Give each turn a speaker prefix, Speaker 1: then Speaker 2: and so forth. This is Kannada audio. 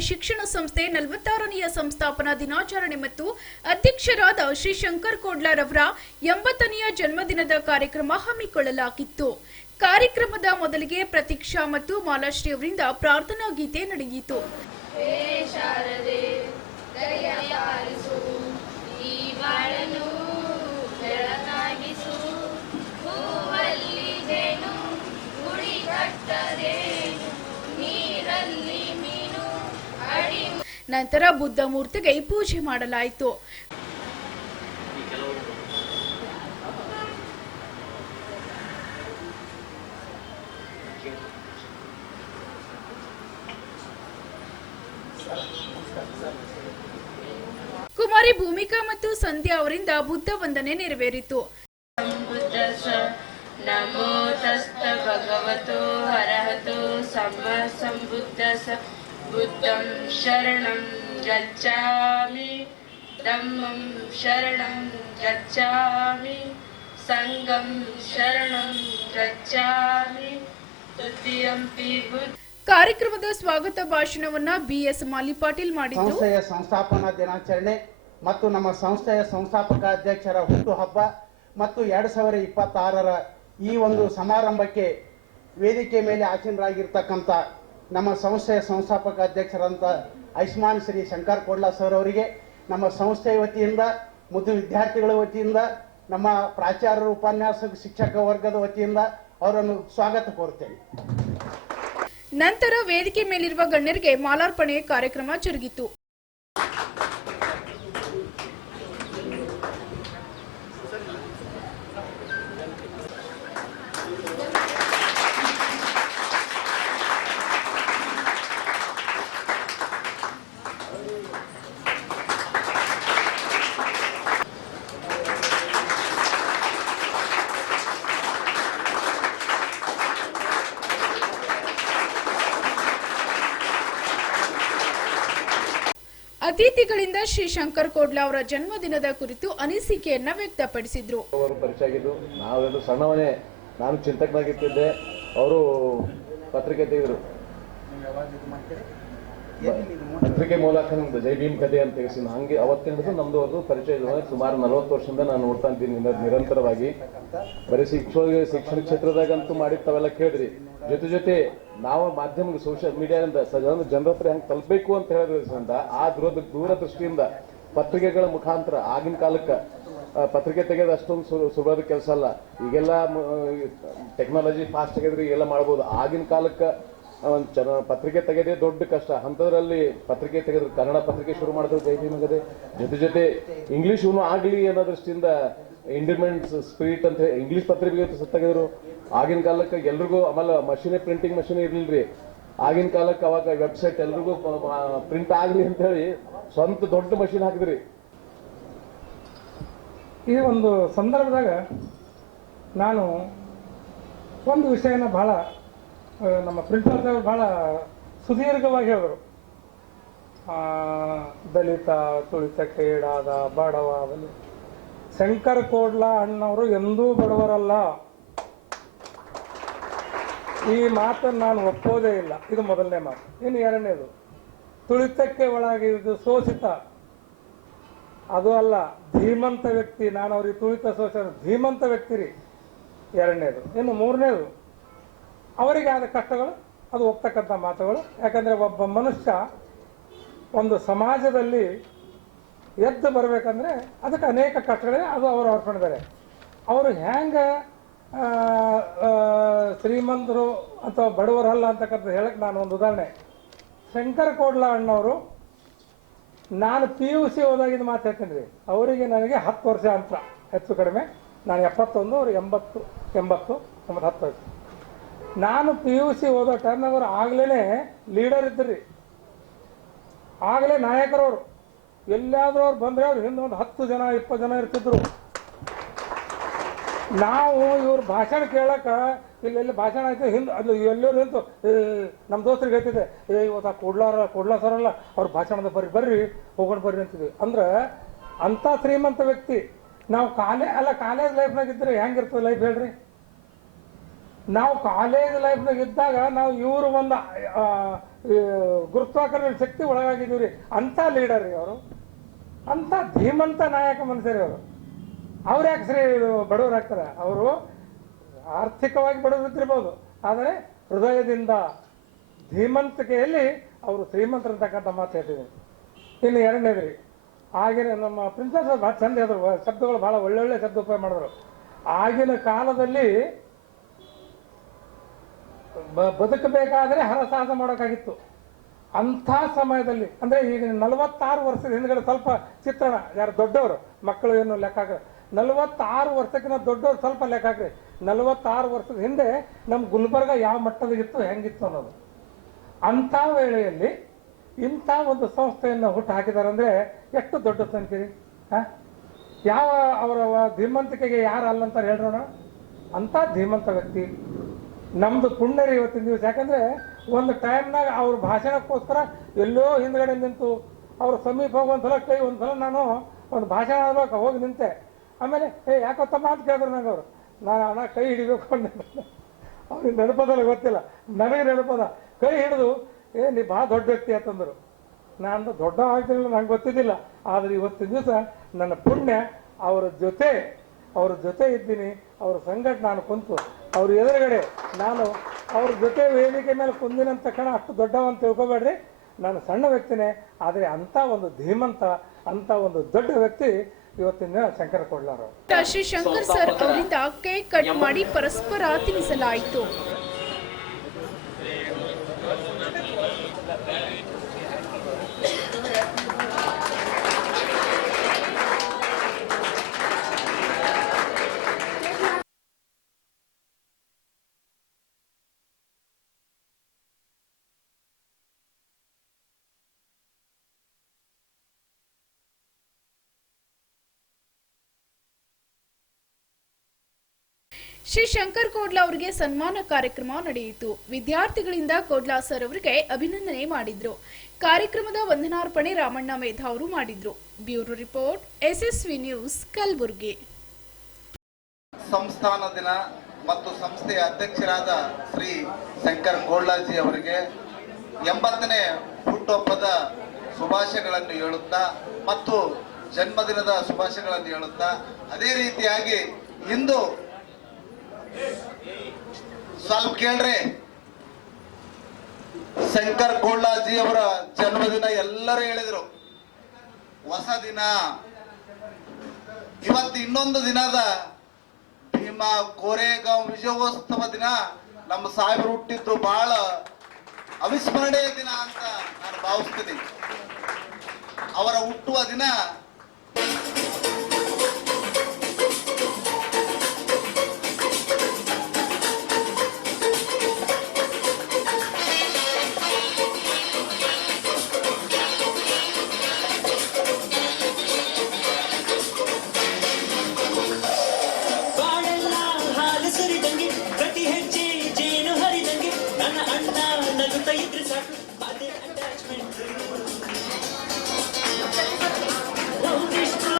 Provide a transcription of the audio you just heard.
Speaker 1: ಶಿಕ್ಷಣ ಸಂಸ್ಥೆ ನಲವತ್ತಾರನೆಯ ಸಂಸ್ಥಾಪನಾ ದಿನಾಚರಣೆ ಮತ್ತು ಅಧ್ಯಕ್ಷರಾದ ಶ್ರೀ ಶಂಕರ್ ಕೋಡ್ಲಾರವರ ಎಂಬತ್ತನೆಯ ಜನ್ಮದಿನದ ಕಾರ್ಯಕ್ರಮ ಹಮ್ಮಿಕೊಳ್ಳಲಾಗಿತ್ತು. ಕಾರ್ಯಕ್ರಮದ ಮೊದಲಿಗೆ ಪ್ರತೀಕ್ಷಾ ಮತ್ತು ಮಾಲಾಶ್ರೀ ಅವರಿಂದ ಪ್ರಾರ್ಥನಾ ಗೀತೆ ನಡೆಯಿತು.
Speaker 2: ಈ ಬಾಳನು
Speaker 1: ನಂತರ ಬುದ್ಧ ಮೂರ್ತಿಗೆ ಪೂಜೆ ಮಾಡಲಾಯಿತು. ಕುಮಾರಿ ಭೂಮಿಕಾ ಮತ್ತು ಸಂಧ್ಯಾ ಅವರಿಂದ ಬುದ್ಧ ವಂದನೆ ನೆರವೇರಿತು.
Speaker 2: ನಮೋ ತಸ್ತ ಭಗವತೋ ಹರಹತೋ ಸಮ್ಮ ಸಂಬುದ್ಧಸ ಬುದ್ಧಂ ಶರಣಂ ಗಚ್ಚಾಮಿ ಧಮ್ಮಂ ಶರಣಂ ಗಚ್ಚಾಮಿ ಸಂಗಂ ಶರಣಂ ಗಚ್ಚಾಮಿ ತೃತೀಯಂಪಿ ಬುದ್ಧ
Speaker 1: ಕಾರ್ಯಕ್ರಮದ ಸ್ವಾಗತ ಭಾಷಣವನ್ನ ಬಿಎಸ್ ಮಾಲಿ ಪಾಟೀಲ್ ಮಾಡಿದ್ರು.
Speaker 3: ಸಂಸ್ಥೆಯ ಸಂಸ್ಥಾಪನಾ ದಿನಾಚರಣೆ ಮತ್ತು ನಮ್ಮ ಸಂಸ್ಥೆಯ ಸಂಸ್ಥಾಪಕ ಅಧ್ಯಕ್ಷರ ಹುಟ್ಟುಹಬ್ಬ ಮತ್ತು ಎರಡ್ ಸಾವಿರ ಇಪ್ಪತ್ತಾರರ ಈ ಒಂದು ಸಮಾರಂಭಕ್ಕೆ ವೇದಿಕೆ ಮೇಲೆ ಆಸೀನರಾಗಿರ್ತಕ್ಕಂಥ ನಮ್ಮ ಸಂಸ್ಥೆಯ ಸಂಸ್ಥಾಪಕ ಅಧ್ಯಕ್ಷರಂತ ಐಸ್ಮಾನ್ ಶ್ರೀ ಶಂಕರ್ ಕೋಡ್ಲಾ ಸರ್ ಅವರಿಗೆ, ನಮ್ಮ ಸಂಸ್ಥೆಯ ವತಿಯಿಂದ, ಮುದ್ದು ವಿದ್ಯಾರ್ಥಿಗಳ ವತಿಯಿಂದ, ನಮ್ಮ ಪ್ರಾಚಾರ್ಯರ ಉಪನ್ಯಾಸಕ ಶಿಕ್ಷಕ ವರ್ಗದ ವತಿಯಿಂದ ಅವರನ್ನು ಸ್ವಾಗತ ಕೋರುತ್ತೇನೆ.
Speaker 1: ನಂತರ ವೇದಿಕೆ ಮೇಲಿರುವ ಗಣ್ಯರಿಗೆ ಮಾಲಾರ್ಪಣೆ ಕಾರ್ಯಕ್ರಮ ಜರುಗಿತು. ಅತಿಥಿಗಳಿಂದ ಶ್ರೀ ಶಂಕರ್ ಕೋಡ್ಲಾ ಅವರ ಜನ್ಮದಿನದ ಕುರಿತು ಅನಿಸಿಕೆಯನ್ನ ವ್ಯಕ್ತಪಡಿಸಿದ್ರು.
Speaker 4: ಅವರು ಪರಿಚಯ ಆಗಿದ್ದು ನಾವೆಲ್ಲ ಸಣ್ಣವನೇ, ನಾನು ಚಿಂತಕನಾಗಿರ್ತಿದ್ದೆ ಅವರು ಪತ್ರಿಕೆ ತೆಗೆದರು. ಪತ್ರಿಕೆ ಮೂಲಕ ನಮ್ದು ಜೈ ಭೀಮ್ ಕಥೆ ಅಂತ ತಿಳಿಸಿ ಹಂಗೆ ಅವತ್ತಿನ ಹಿಡಿದು ನಮ್ದು ಅವ್ರದ್ದು ಪರಿಚಯ. ಸುಮಾರು ನಲವತ್ತು ವರ್ಷದಿಂದ ನಾನು ನೋಡ್ತಾ ಇದ್ದೀನಿ. ನಿರ- ನಿರಂತರವಾಗಿ. ಬರೀ ಶಿಕ್ಷಣ ಶಿಕ್ಷಣ ಕ್ಷೇತ್ರದಾಗಂತೂ ಮಾಡಿ ತಾವೆಲ್ಲ ಕೇಳಿದ್ರಿ. ಜೊತೆ ಜೊತೆ ನಾವು ಮಾಧ್ಯಮ ಸೋಷಿಯಲ್ ಮೀಡಿಯಾದಿಂದ ಜನರ ಹತ್ರ ಹೆಂಗೆ ತಲುಪಬೇಕು ಅಂತ ಹೇಳೋದ್ರಿಂದ, ಆ ದೂರ ದೂರದೃಷ್ಟಿಯಿಂದ ಪತ್ರಿಕೆಗಳ ಮುಖಾಂತರ ಆಗಿನ ಕಾಲಕ್ಕೆ ಪತ್ರಿಕೆ ತೆಗೆಯೋದು ಅಷ್ಟೊಂದು ಸು- ಸುಲಭದ ಕೆಲಸ ಅಲ್ಲ. ಈಗೆಲ್ಲ ಟೆಕ್ನಾಲಜಿ ಫಾಸ್ಟ್ ತೆಗೆದ್ರೆ ಈಗೆಲ್ಲ ಮಾಡ್ಬೋದು. ಆಗಿನ ಕಾಲಕ್ಕೆ ಒಂದು ಚನ ಪತ್ರಿಕೆ ತೆಗೆದೇ ದೊಡ್ಡ ಕಷ್ಟ. ಅಂಥದ್ರಲ್ಲಿ ಪತ್ರಿಕೆ ತೆಗೆದ್ರು ಕನ್ನಡ ಪತ್ರಿಕೆ ಶುರು ಮಾಡಿದ್ರು ಜೈ ಭೀಮಗದೆ ಜೊತೆ ಜೊತೆ ಇಂಗ್ಲಿಷ್ ಆಗಲಿ ಅನ್ನೋ ದೃಷ್ಟಿಯಿಂದ ಇಂಡಿಪೆಂಡೆನ್ಸ್ ಸ್ಪಿರಿಟ್ ಅಂತ ಇಂಗ್ಲೀಷ್ ಪತ್ರಿಕೆ ತೆಗೆದ್ರು. ಆಗಿನ ಕಾಲಕ್ಕೆ ಎಲ್ರಿಗೂ ಆಮೇಲೆ ಮಷೀನೇ ಪ್ರಿಂಟಿಂಗ್ ಮಷಿನ್ ಇರ್ಲಿಲ್ರಿ. ಆಗಿನ ಕಾಲಕ್ಕೆ ಅವಾಗ ವೆಬ್ಸೈಟ್ ಎಲ್ರಿಗೂ ಪ್ರಿಂಟ್ ಆಗಲಿ ಅಂತ ಹೇಳಿ ಸ್ವಂತ ದೊಡ್ಡ ಮಷೀನ್ ಹಾಕಿದ್ರಿ.
Speaker 5: ಈ ಒಂದು ಸಂದರ್ಭದಾಗ ನಾನು ಒಂದು ವಿಷಯನ ಆ, ನಮ್ಮ ಪ್ರಿನ್ಸಿಪಲ್ ಬಹಳ ಸುದೀರ್ಘವಾಗಿ ಹೇಳಿದರು. ದಲಿತ, ತುಳಿತ ಕೇಡಾದ ಬಡವ ಬಲಿ ಶಂಕರ್ ಕೋಡ್ಲಾ ಅಣ್ಣವರು ಎಂದೂ ಬಡವರಲ್ಲ. ಈ ಮಾತನ್ನು ನಾನು ಒಪ್ಪೋದೇ ಇಲ್ಲ. ಇದು ಮೊದಲನೇ ಮಾತು. ಇನ್ನು ಎರಡನೇದು. ತುಳಿತಕ್ಕೆ ಒಳಗಿದ್ದು ಶೋಷಿತ. ಅದು ಅಲ್ಲ, ಧೀಮಂತ ವ್ಯಕ್ತಿ. ನಾನು ಅವ್ರಿಗೆ ತುಳಿತ ಶೋಷಿತ ಧೀಮಂತ ವ್ಯಕ್ತಿ ರೀ ಎರಡನೇದು. ಇನ್ನು ಮೂರನೇದು. ಅವರಿಗೆ ಆದ ಕಷ್ಟಗಳು, ಅದು ಒಪ್ತಕ್ಕಂಥ ಮಾತುಗಳು. ಯಾಕಂದರೆ ಒಬ್ಬ ಮನುಷ್ಯ ಒಂದು ಸಮಾಜದಲ್ಲಿ ಎದ್ದು ಬರಬೇಕಂದ್ರೆ ಅದಕ್ಕೆ ಅನೇಕ ಕಷ್ಟಗಳಿವೆ ಅದು ಅವರು ಅರ್ಪಣಿದ್ದಾರೆ ಅವರು ಹೆಂಗೆ ಶ್ರೀಮಂತರು ಅಥವಾ ಬಡವರಲ್ಲ ಅಂತಕ್ಕಂಥ ಹೇಳಕ್ಕೆ ನಾನು ಒಂದು ಉದಾಹರಣೆ. ಶಂಕರ ಕೋಡ್ಲಾ ಅಣ್ಣವರು, ನಾನು ಪಿ ಯು ಸಿ ಓದಾಗಿದ್ದು ಮಾತು ಹೇಳ್ತೀನಿ. ರೀ ಅವರಿಗೆ ನನಗೆ ಹತ್ತು ವರ್ಷ ಅಂತರ. ಹೆಚ್ಚು ಕಡಿಮೆ, ನಾನು ಎಪ್ಪತ್ತೊಂದು ಅವ್ರಿಗೆ ಎಂಬತ್ತು ಎಂಬತ್ತು ಒಂಬತ್ತು ಹತ್ತು ವರ್ಷ. ನಾನು ಪಿ ಯು ಸಿ ಓದೋ ಟರ್ನವರು ಆಗ್ಲೇ ಲೀಡರ್ ಇದ್ದರು ಆಗಲೇ ನಾಯಕರವರು. ಎಲ್ಲಾದ್ರೂ ಅವ್ರು ಬಂದರೆ ಅವ್ರು ಹಿಂದೆ ಒಂದು ಹತ್ತು ಜನ, ಇಪ್ಪತ್ತು ಜನ ಇರ್ತಿದ್ರು. ನಾವು ಇವ್ರ ಭಾಷಣ ಕೇಳಕ ಇಲ್ಲೆಲ್ಲಿ ಭಾಷಣ ಆಯ್ತು, ಹಿಂದೆ ಅಲ್ಲಿ ಎಲ್ಲೋ ನಿಂತು ನಮ್ಮ ದೋಸ್ತರಿಗೆ ಹೇಳ್ತಿದ್ದೆ, ಏ, ಇವತ್ತು ಕೊಡ್ಲಾರ ಕೊಡ್ಲಾ ಸರಲ್ಲ ಅವ್ರ ಭಾಷಣದ ಬರ್ರಿ ಬರ್ರಿ, ಹೋಗೋಣ ಬರ್ರಿ ಅಂತಿದ್ವಿ. ಅಂದ್ರೆ ಅಂಥ ಶ್ರೀಮಂತ ವ್ಯಕ್ತಿ, ನಾವು ಕಾಲೇ, ಅಲ್ಲ ಕಾಲೇಜ್ ಲೈಫ್ನಾಗ ಇದ್ರೆ ಹೆಂಗಿರ್ತದೆ ಲೈಫ್ ಹೇಳ್ರಿ? ನಾವು ಕಾಲೇಜ್ ಲೈಫ್ನಾಗ ಇದ್ದಾಗ ನಾವು ಇವರು ಒಂದು ಗುರುತ್ವಾಕರ್ಷಣ ಶಕ್ತಿ ಒಳಗಾಗಿದ್ದೀವಿ ರೀ ಅಂಥ ಲೀಡರ್ ರೀ ಅವರು. ಅಂಥ ಧೀಮಂತ ನಾಯಕ ಮನುಷ್ಯರಿ ಅವರು. ಅವ್ರು ಯಾಕೆ ಸರಿ ಬಡವರು ಆಗ್ತಾರೆ? ಅವರು ಆರ್ಥಿಕವಾಗಿ ಬಡವರು ಇದ್ದಿರ್ಬೋದು ಆದರೆ ಹೃದಯದಿಂದ ಧೀಮಂತಿಕೆಯಲ್ಲಿ ಅವರು ಶ್ರೀಮಂತರಂತಕ್ಕಂಥ ಮಾತು ಹೇಳ್ತಿದ್ದೀನಿ. ಇನ್ನು ಎರಡನೇದು ರೀ ಆಗಿನ ನಮ್ಮ ಪ್ರಿನ್ಸಸ್ ಭಾಳ ಚಂದ ಹೇಳಿದ್ರು. ಶಬ್ದಗಳು ಭಾಳ ಒಳ್ಳೊಳ್ಳೆ ಶಬ್ದ ಉಪಯೋಗ ಮಾಡಿದ್ರು. ಆಗಿನ ಕಾಲದಲ್ಲಿ ಬದುಕಬೇಕಾದ್ರೆ ಹರಸಾಹಸ ಮಾಡೋಕ್ಕಾಗಿತ್ತು. ಅಂಥ ಸಮಯದಲ್ಲಿ, ಅಂದರೆ ಈಗ ನಲವತ್ತಾರು ವರ್ಷದ ಹಿಂದ್ಗಡೆ ಸ್ವಲ್ಪ ಚಿತ್ರಣ, ಯಾರು ದೊಡ್ಡವರು, ಮಕ್ಕಳು ಏನು ಲೆಕ್ಕ ಹಾಕ್ರಿ ನಲವತ್ತಾರು ವರ್ಷಕ್ಕಿಂತ ದೊಡ್ಡವರು ಸ್ವಲ್ಪ ಲೆಕ್ಕ ಹಾಕ್ರಿ. ನಲವತ್ತಾರು ವರ್ಷದ ಹಿಂದೆ ನಮ್ಮ ಗುಲ್ಬರ್ಗ ಯಾವ ಮಟ್ಟದಾಗಿತ್ತು ಹೆಂಗಿತ್ತು ಅನ್ನೋದು. ಅಂಥ ವೇಳೆಯಲ್ಲಿ ಇಂಥ ಒಂದು ಸಂಸ್ಥೆಯನ್ನು ಹುಟ್ಟು ಹಾಕಿದ್ದಾರೆ ಅಂದರೆ ಎಷ್ಟು ದೊಡ್ಡ ಸಂಖ್ಯೆ ಯಾವ ಅವರ ಧೀಮಂತಿಕೆಗೆ ಯಾರು ಅಲ್ಲಂತಾರೆ ಹೇಳೋಣ ಅಂಥ ಧೀಮಂತ ವ್ಯಕ್ತಿ. ನಮ್ದು ಪುಣ್ಯ ರೀ ಇವತ್ತಿನ ದಿವಸ. ಯಾಕಂದ್ರೆ ಒಂದು ಟೈಮ್ನಾಗ ಅವ್ರ ಭಾಷಣಕ್ಕೋಸ್ಕರ ಎಲ್ಲೋ ಹಿಂದ್ಗಡೆ ನಿಂತು ಅವ್ರ ಸಮೀಪ ಹೋಗಿ ಒಂದ್ಸಲ ಕೈ ಒಂದ್ಸಲ ನಾನು ಒಂದು ಭಾಷಣ ಆಗ್ಬೇಕು ಹೋಗಿ ನಿಂತೆ. ಆಮೇಲೆ, ಏ ಯಾಕೋ ತಮ್ಮ ಅಂತ ಕೇಳಿದ್ರು ನಂಗೆ ಅವರು? ನಾನು ಅಣ್ಣ ಕೈ ಹಿಡಿಬೇಕು ಅಂತ ಅವ್ರಿಗೆ ನೆನಪದಲ್ಲ ಗೊತ್ತಿಲ್ಲ. ನನಗೆ ನೆನಪದ. ಕೈ ಹಿಡಿದು, ಏ, ನೀ ಭಾಳ ದೊಡ್ಡ ವ್ಯಕ್ತಿ ಅಂತಂದರು. ನಾನು ದೊಡ್ಡ ಆಗ್ತಿಲ್ಲ ನಂಗೆ ಗೊತ್ತಿದ್ದಿಲ್ಲ. ಆದರೆ ಇವತ್ತಿನ ದಿವಸ ನನ್ನ ಪುಣ್ಯ ಅವರ ಜೊತೆ ಅವ್ರ ಜೊತೆ ಇದ್ದೀನಿ, ಅವ್ರ ಸಂಗಟ ನಾನು ಕುಂತು, ಅವ್ರ ಎದುರುಗಡೆ ನಾನು ಅವ್ರ ಜೊತೆ ವೇದಿಕೆ ಮೇಲೆ ಕುಂದಿನಂತ ತಕ್ಷಣ ಅಷ್ಟು ದೊಡ್ಡವ ಅಂತ ತಿಳ್ಕೊಬೇಡ್ರಿ. ನಾನು ಸಣ್ಣ ವ್ಯಕ್ತಿನೇ, ಆದರೆ ಅಂಥ ಒಂದು ಧೀಮಂತ ಅಂಥ ಒಂದು ದೊಡ್ಡ ವ್ಯಕ್ತಿ ಇವತ್ತಿನ ಶಂಕರ ಕೊಡ್ಲಾರ
Speaker 1: ಶಂಕರ್ ಸರ್ ಅವರಿಂದ ಕೇಕ್ ಕಟ್ ಮಾಡಿ ಪರಸ್ಪರ ತಿನ್ನಿಸಲಾಯಿತು. ಶ್ರೀ ಶಂಕರ್ ಕೋಡ್ಲಾ ಅವರಿಗೆ ಸನ್ಮಾನ ಕಾರ್ಯಕ್ರಮ ನಡೆಯಿತು. ವಿದ್ಯಾರ್ಥಿಗಳಿಂದ ಕೋಡ್ಲಾ ಸರ್ ಅವರಿಗೆ ಅಭಿನಂದನೆ ಮಾಡಿದ್ರು. ಕಾರ್ಯಕ್ರಮದ ವಂದನಾರ್ಪಣೆ ರಾಮಣ್ಣ ಮೇಧ ಅವರು ಮಾಡಿದ್ರು. Bureau report, SSV news, Kalaburagi.
Speaker 6: ಸಂಸ್ಥಾನ ದಿನ ಮತ್ತು ಸಂಸ್ಥೆಯ ಅಧ್ಯಕ್ಷರಾದ ಶ್ರೀ ಶಂಕರ್ ಕೋಡ್ಲಾಜಿ ಅವರಿಗೆ ಎಂಬತ್ತನೇ ಹುಟ್ಟುಹಬ್ಬದ ಶುಭಾಶಯಗಳನ್ನು ಹೇಳುತ್ತಾ ಮತ್ತು ಜನ್ಮದಿನದ ಶುಭಾಶಯಗಳನ್ನು ಹೇಳುತ್ತಾ, ಅದೇ ರೀತಿಯಾಗಿ ಇಂದು ಸ್ವಲ್ಪ ಕೇಳ್ರಿ. ಶಂಕರ್ ಕೋಳ್ಳಾಜಿ ಅವರ ಜನ್ಮದಿನ ಎಲ್ಲರೂ ಹೇಳಿದ್ರು. ಹೊಸ ದಿನ. ಇವತ್ತು ಇನ್ನೊಂದು ದಿನದ ಭೀಮಾ ಕೋರೆಗಾಂವ್ ವಿಜಯೋತ್ಸವ ದಿನ. ನಮ್ಮ ಸಾಹೇಬರು ಹುಟ್ಟಿದ್ದು ಬಹಳ ಅವಿಸ್ಮರಣೀಯ ದಿನ ಅಂತ ನಾನು ಭಾವಿಸ್ತೀನಿ. ಅವರ ಹುಟ್ಟುವ ದಿನ